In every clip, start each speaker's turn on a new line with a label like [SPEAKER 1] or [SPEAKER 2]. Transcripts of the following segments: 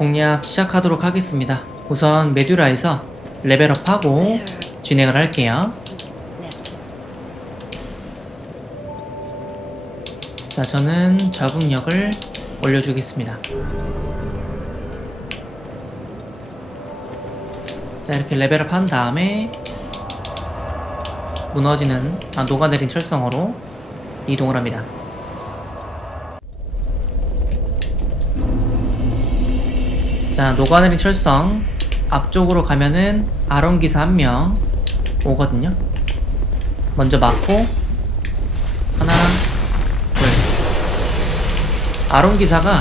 [SPEAKER 1] 공략 시작하도록 하겠습니다. 우선 메듀라에서 레벨업하고 진행을 할게요. 자, 저는 적응력을 올려주겠습니다. 자, 이렇게 레벨업 한 다음에 무너지는, 아, 녹아내린 철성으로 이동을 합니다. 자, 녹아내린 철성 앞쪽으로 가면은 아론 기사 한 명 오거든요. 먼저 맞고 하나, 둘. 아론 기사가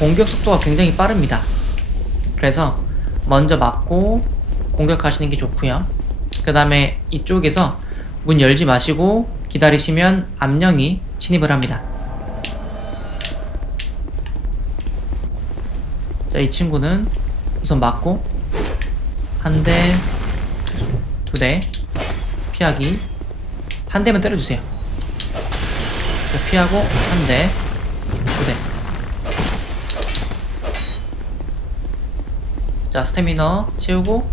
[SPEAKER 1] 공격 속도가 굉장히 빠릅니다. 그래서 먼저 맞고 공격하시는 게 좋고요. 그 다음에 이쪽에서 문 열지 마시고 기다리시면 암령이 침입을 합니다. 자, 이 친구는 우선 맞고 한 대, 두 대, 피하기. 한 대만 때려주세요. 자, 피하고 한 대, 두 대. 자, 스태미너 채우고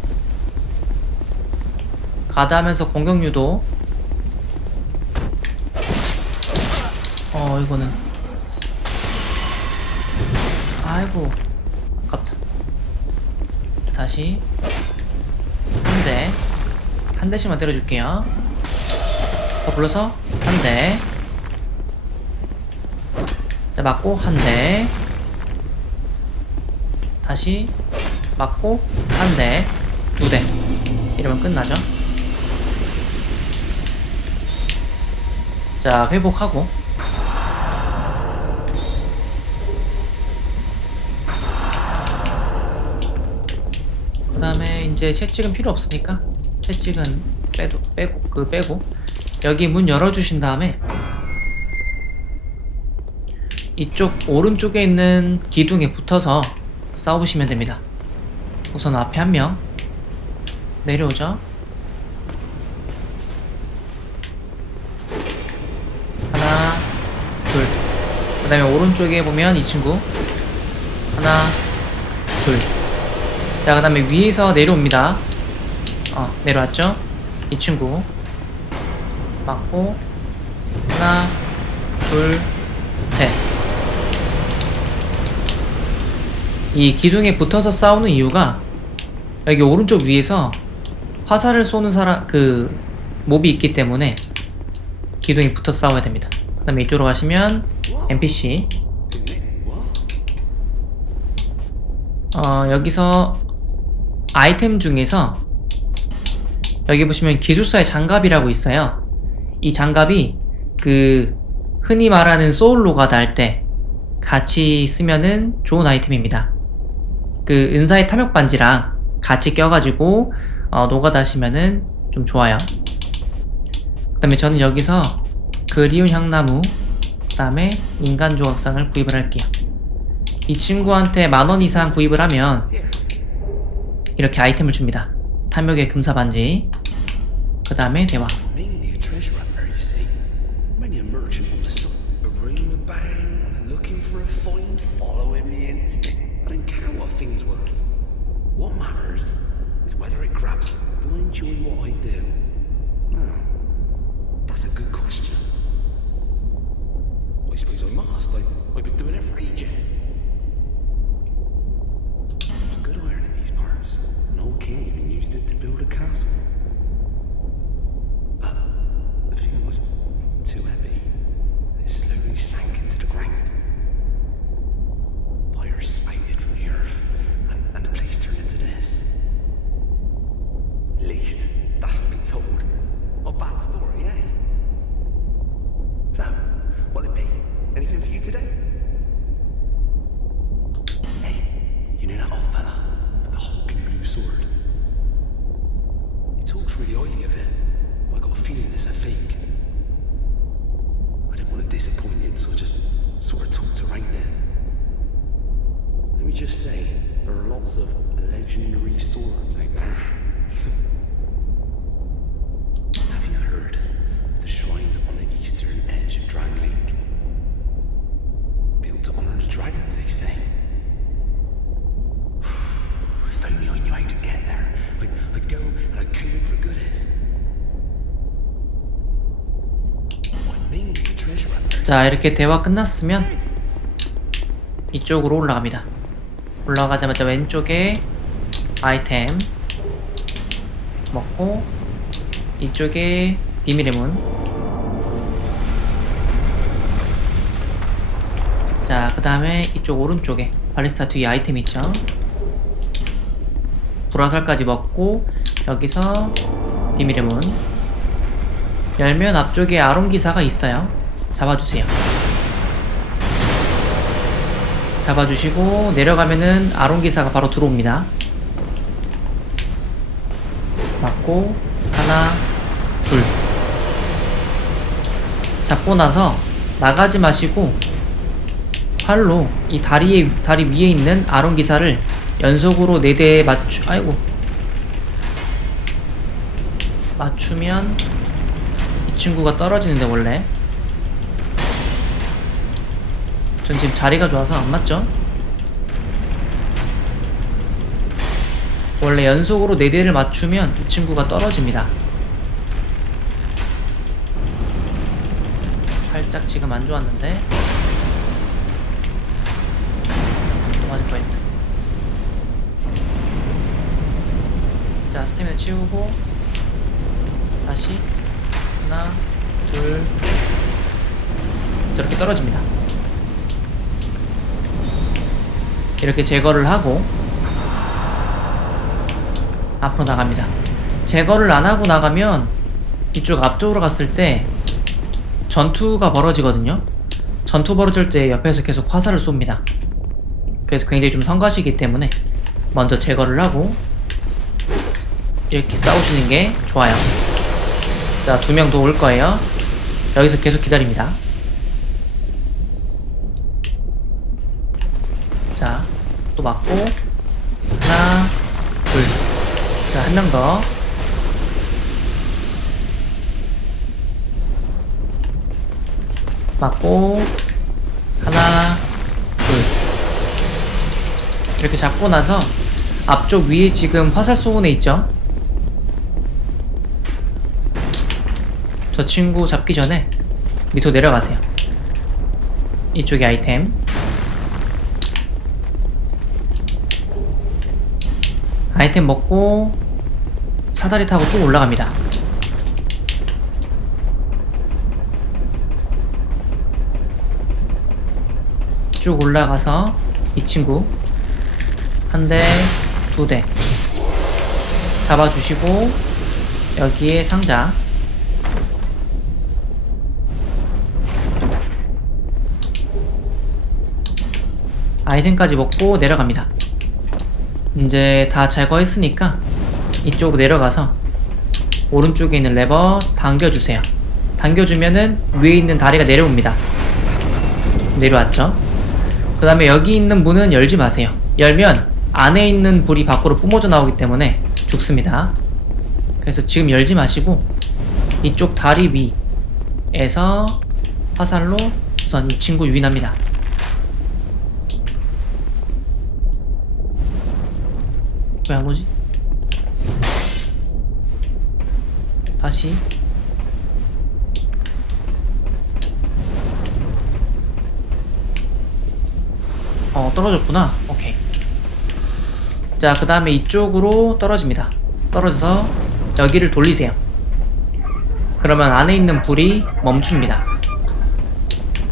[SPEAKER 1] 가드하면서 공격 유도. 어, 이거는 아이고 아깝다. 다시 한 대, 한 대씩만 때려줄게요. 더 불러서 한 대. 자 맞고 한 대. 다시 맞고 한 대, 두 대. 이러면 끝나죠. 자 회복하고 이제 채찍은 필요 없으니까 채찍은 빼도 빼고 그 빼고 여기 문 열어주신 다음에 이쪽 오른쪽에 있는 기둥에 붙어서 싸우시면 됩니다. 우선 앞에 한 명 내려오죠. 하나, 둘. 그 다음에 오른쪽에 보면 이 친구 하나, 둘. 자, 그 다음에 위에서 내려옵니다. 어, 내려왔죠? 이 친구. 맞고, 하나, 둘, 셋. 이 기둥에 붙어서 싸우는 이유가, 여기 오른쪽 위에서 화살을 쏘는 사람, 그, 몹이 있기 때문에, 기둥에 붙어 싸워야 됩니다. 그 다음에 이쪽으로 가시면, NPC. 어, 여기서 아이템 중에서 여기 보시면 기술사의 장갑이라고 있어요. 이 장갑이 그 흔히 말하는 소울로가 달때 같이 쓰면은 좋은 아이템입니다. 그 은사의 탐욕 반지랑 같이 껴가지고 어, 노가다시면은 좀 좋아요. 그 다음에 저는 여기서 그리운 향나무, 그 다음에 인간 조각상을 구입을 할게요. 이 친구한테 만원 이상 구입을 하면 이렇게 아이템을 줍니다. 탐욕의 금사 반지. 그 다음에 대화.
[SPEAKER 2] I suppose I must. I, I've been doing it for ages. needed to build it. Talks really highly of it, I got a feeling it's a fake. I didn't want to disappoint him, so I just sort of talked around it. Let me just say, there are lots of legendary swords out there.
[SPEAKER 1] 자 이렇게 대화 끝났으면 이쪽으로 올라갑니다 올라가자마자 왼쪽에 아이템 먹고 이쪽에 비밀의 문 자, 그 다음에 이쪽 오른쪽에 발리스타 뒤에 아이템 있죠? 불화살까지 먹고 여기서 비밀의 문 열면 앞쪽에 아론 기사가 있어요. 잡아주세요. 잡아주시고 내려가면은 아론 기사가 바로 들어옵니다. 맞고 하나 둘 잡고 나서 나가지 마시고 활로 이 다리에 다리 위에 있는 아론 기사를 연속으로 네 대에 맞추 아이고 맞추면 이 친구가 떨어지는데 원래 전 지금 자리가 좋아서 안 맞죠? 원래 연속으로 네 대를 맞추면 이 친구가 떨어집니다. 살짝 지금 안 좋았는데 또 맞을 뻔했다. 자 스태미나 치우고 다시 하나 둘 저렇게 떨어집니다. 이렇게 제거를 하고 앞으로 나갑니다. 제거를 안 하고 나가면 이쪽 앞쪽으로 갔을 때 전투가 벌어지거든요. 전투 벌어질 때 옆에서 계속 화살을 쏩니다. 그래서 굉장히 좀 성가시기 때문에 먼저 제거를 하고 이렇게 싸우시는 게 좋아요. 자, 두 명 더 올 거예요. 여기서 계속 기다립니다. 자, 또 맞고 하나, 둘. 자, 한 명 더. 맞고 하나, 둘. 이렇게 잡고 나서 앞쪽 위에 지금 화살 쏘은 애 있죠? 저 친구 잡기 전에 밑으로 내려가세요. 이쪽에 아이템. 아이템 먹고 사다리 타고 쭉 올라갑니다. 쭉 올라가서 이 친구 한 대, 두 대 잡아주시고 여기에 상자 아이템까지 먹고 내려갑니다. 이제 다 제거했으니까 이쪽으로 내려가서 오른쪽에 있는 레버 당겨주세요. 당겨주면은 위에 있는 다리가 내려옵니다. 내려왔죠? 그 다음에 여기 있는 문은 열지 마세요. 열면 안에 있는 불이 밖으로 뿜어져 나오기 때문에 죽습니다. 그래서 지금 열지 마시고 이쪽 다리 위에서 화살로 우선 이 친구 유인합니다. 왜 안 오지? 다시. 어 떨어졌구나. 오케이. 자그 다음에 이쪽으로 떨어집니다. 떨어져서 여기를 돌리세요. 그러면 안에 있는 불이 멈춥니다.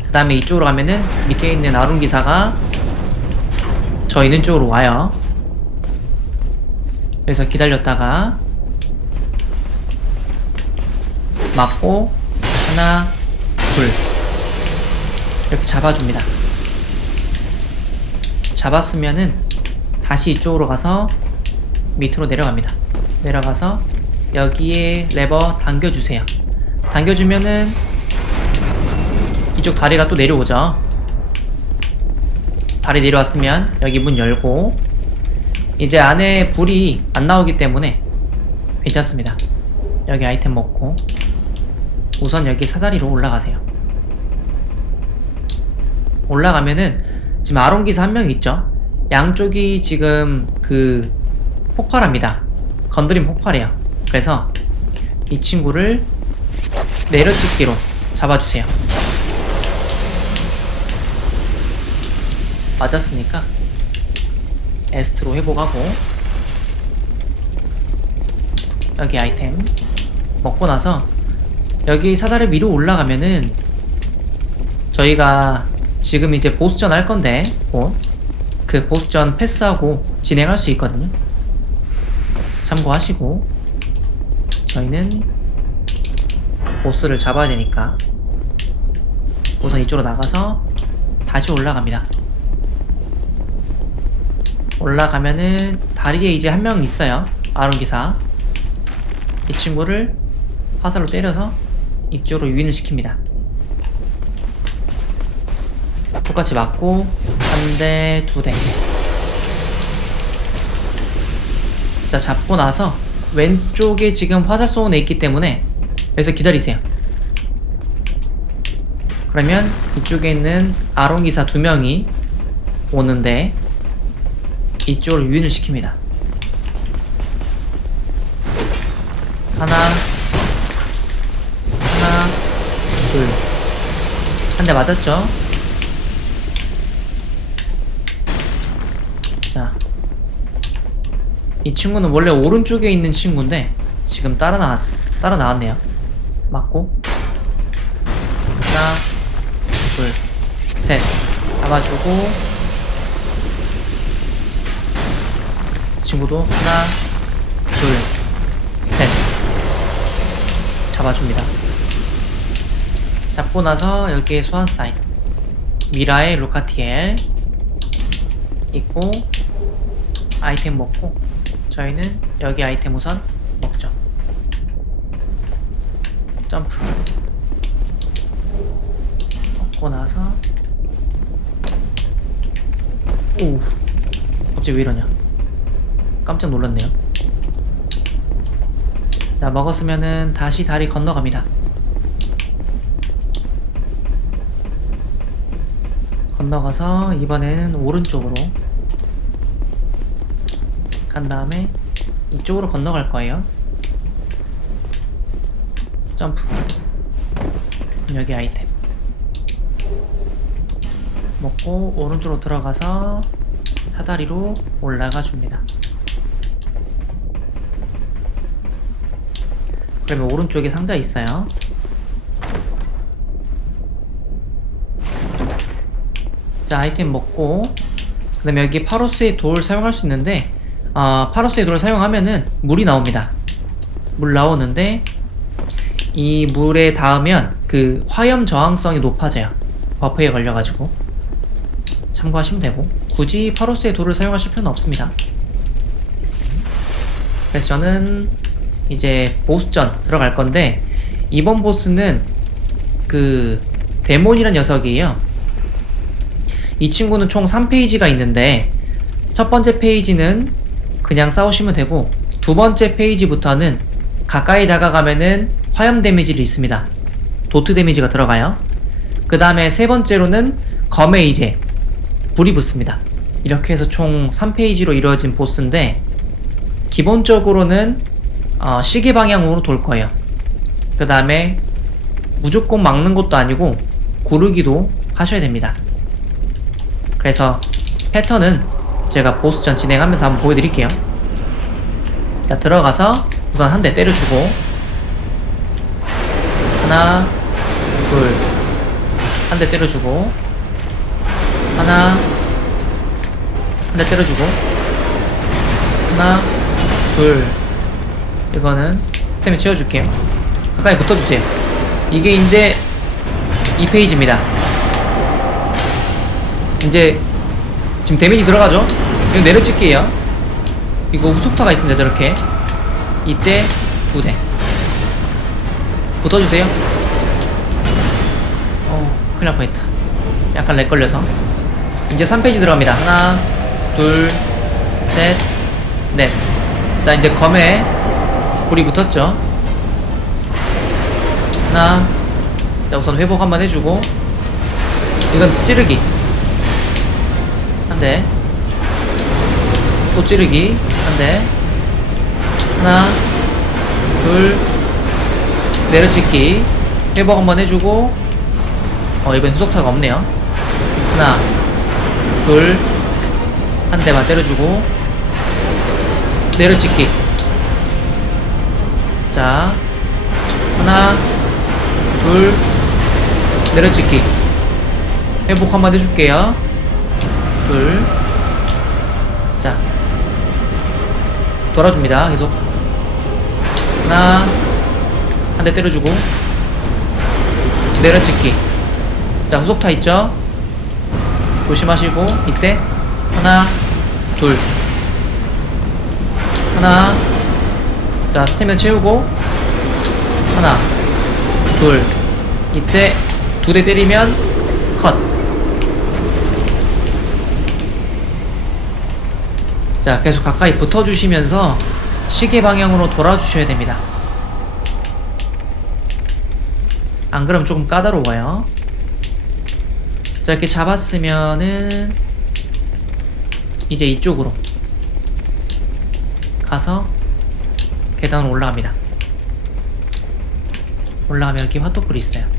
[SPEAKER 1] 그 다음에 이쪽으로 가면은 밑에 있는 아룬 기사가 저 있는 쪽으로 와요 그래서 기다렸다가 맞고 하나 둘. 이렇게 잡아줍니다. 잡았으면은 다시 이쪽으로 가서 밑으로 내려갑니다. 내려가서 여기에 레버 당겨주세요. 당겨주면은 이쪽 다리가 또 내려오죠. 다리 내려왔으면 여기 문 열고 이제 안에 불이 안 나오기 때문에 괜찮습니다. 여기 아이템 먹고 우선 여기 사다리로 올라가세요. 올라가면은 지금 아론기사 한 명 있죠? 양쪽이 지금 그 폭발합니다. 건드림 폭발이야 그래서 이 친구를 내려찍기로 잡아주세요. 맞았으니까 에스트로 회복하고 여기 아이템 먹고 나서 여기 사다리 위로 올라가면은 저희가 지금 이제 보스전 할 건데 곧그 보스전 패스하고 진행할 수 있거든요. 참고하시고 저희는 보스를 잡아야 되니까 우선 이쪽으로 나가서 다시 올라갑니다. 올라가면은 다리에 이제 한 명 있어요. 아론 기사. 이 친구를 화살로 때려서 이쪽으로 유인을 시킵니다. 똑같이 맞고 한 대, 두 대. 자 잡고 나서 왼쪽에 지금 화살 쏘는 애 있기 때문에 여기서 기다리세요. 그러면 이쪽에 있는 아론 기사 두 명이 오는데 이쪽으로 유인을 시킵니다. 하나, 하나, 둘. 한 대 맞았죠? 자. 이 친구는 원래 오른쪽에 있는 친구인데, 지금 따라 나왔, 따라 나왔네요. 맞고. 하나, 둘, 셋. 잡아주고, 친구도 하나, 둘, 셋. 잡아줍니다. 잡고 나서 여기에 소환 사인. 미라의 루카티엘. 있고, 아이템 먹고, 저희는 여기 아이템 우선 먹죠. 점프. 먹고 나서, 오우. 갑자기 왜 이러냐. 깜짝 놀랐네요. 자, 먹었으면은 다시 다리 건너갑니다. 건너가서 이번에는 오른쪽으로 간 다음에 이쪽으로 건너갈 거예요. 점프. 여기 아이템. 먹고 오른쪽으로 들어가서 사다리로 올라가 줍니다. 그러면 오른쪽에 상자 있어요. 자 아이템 먹고. 그 다음에 여기 파로스의 돌 사용할 수 있는데 아 파로스의 돌을 사용하면은 물이 나옵니다. 물 나오는데 이 물에 닿으면 그 화염 저항성이 높아져요. 버프에 걸려가지고. 참고하시면 되고. 굳이 파로스의 돌을 사용하실 필요는 없습니다. 그래서 저는 이제 보스전 들어갈 건데 이번 보스는 그 데몬이란 녀석이에요 이 친구는 총 3페이지가 있는데 첫 번째 페이지는 그냥 싸우시면 되고 두 번째 페이지부터는 가까이 다가가면은 화염 데미지를 있습니다. 도트 데미지가 들어가요. 그 다음에 세 번째로는 검에 이제 불이 붙습니다. 이렇게 해서 총 3페이지로 이루어진 보스인데 기본적으로는 어, 시계 방향으로 돌 거예요. 그 다음에 무조건 막는 것도 아니고 구르기도 하셔야 됩니다. 그래서 패턴은 제가 보스전 진행하면서 한번 보여드릴게요. 자, 들어가서 우선 한 대 때려주고, 하나, 둘, 한 대 때려주고, 하나, 한 대 때려주고, 하나, 둘, 이거는 스태미 채워줄게요. 가까이 붙어주세요. 이게 이제 2페이지입니다. 이제 지금 데미지 들어가죠? 이거 내려찍기에요 이거 후속타가 있습니다 저렇게 이때 두대 붙어주세요 어 큰일 날 뻔했다 약간 렉 걸려서 이제 3페이지 들어갑니다 하나 둘셋넷자 이제 검에 불이 붙었죠 하나 자 우선 회복 한번 해주고 이건 찌르기 한 대. 또 찌르기. 한 대. 하나. 둘. 내려찍기. 회복 한번 해주고. 어, 이번엔 후속타가 없네요. 하나. 둘, 한 대만 때려주고, 내려찍기. 자, 하나, 둘, 내려찍기. 회복 한번 해줄게요. 둘, 자, 돌아줍니다. 계속. 하나, 한 대 때려주고, 내려찍기. 자, 후속타 있죠? 조심하시고, 이때, 하나, 둘, 하나, 자, 스태미나 채우고, 하나, 둘, 이때, 두 대 때리면, 컷. 자, 계속 가까이 붙어주시면서, 시계 방향으로 돌아주셔야 됩니다. 안 그러면 조금 까다로워요. 자, 이렇게 잡았으면은, 이제 이쪽으로 가서 계단 올라갑니다. 올라가면 여기 화토불이 있어요.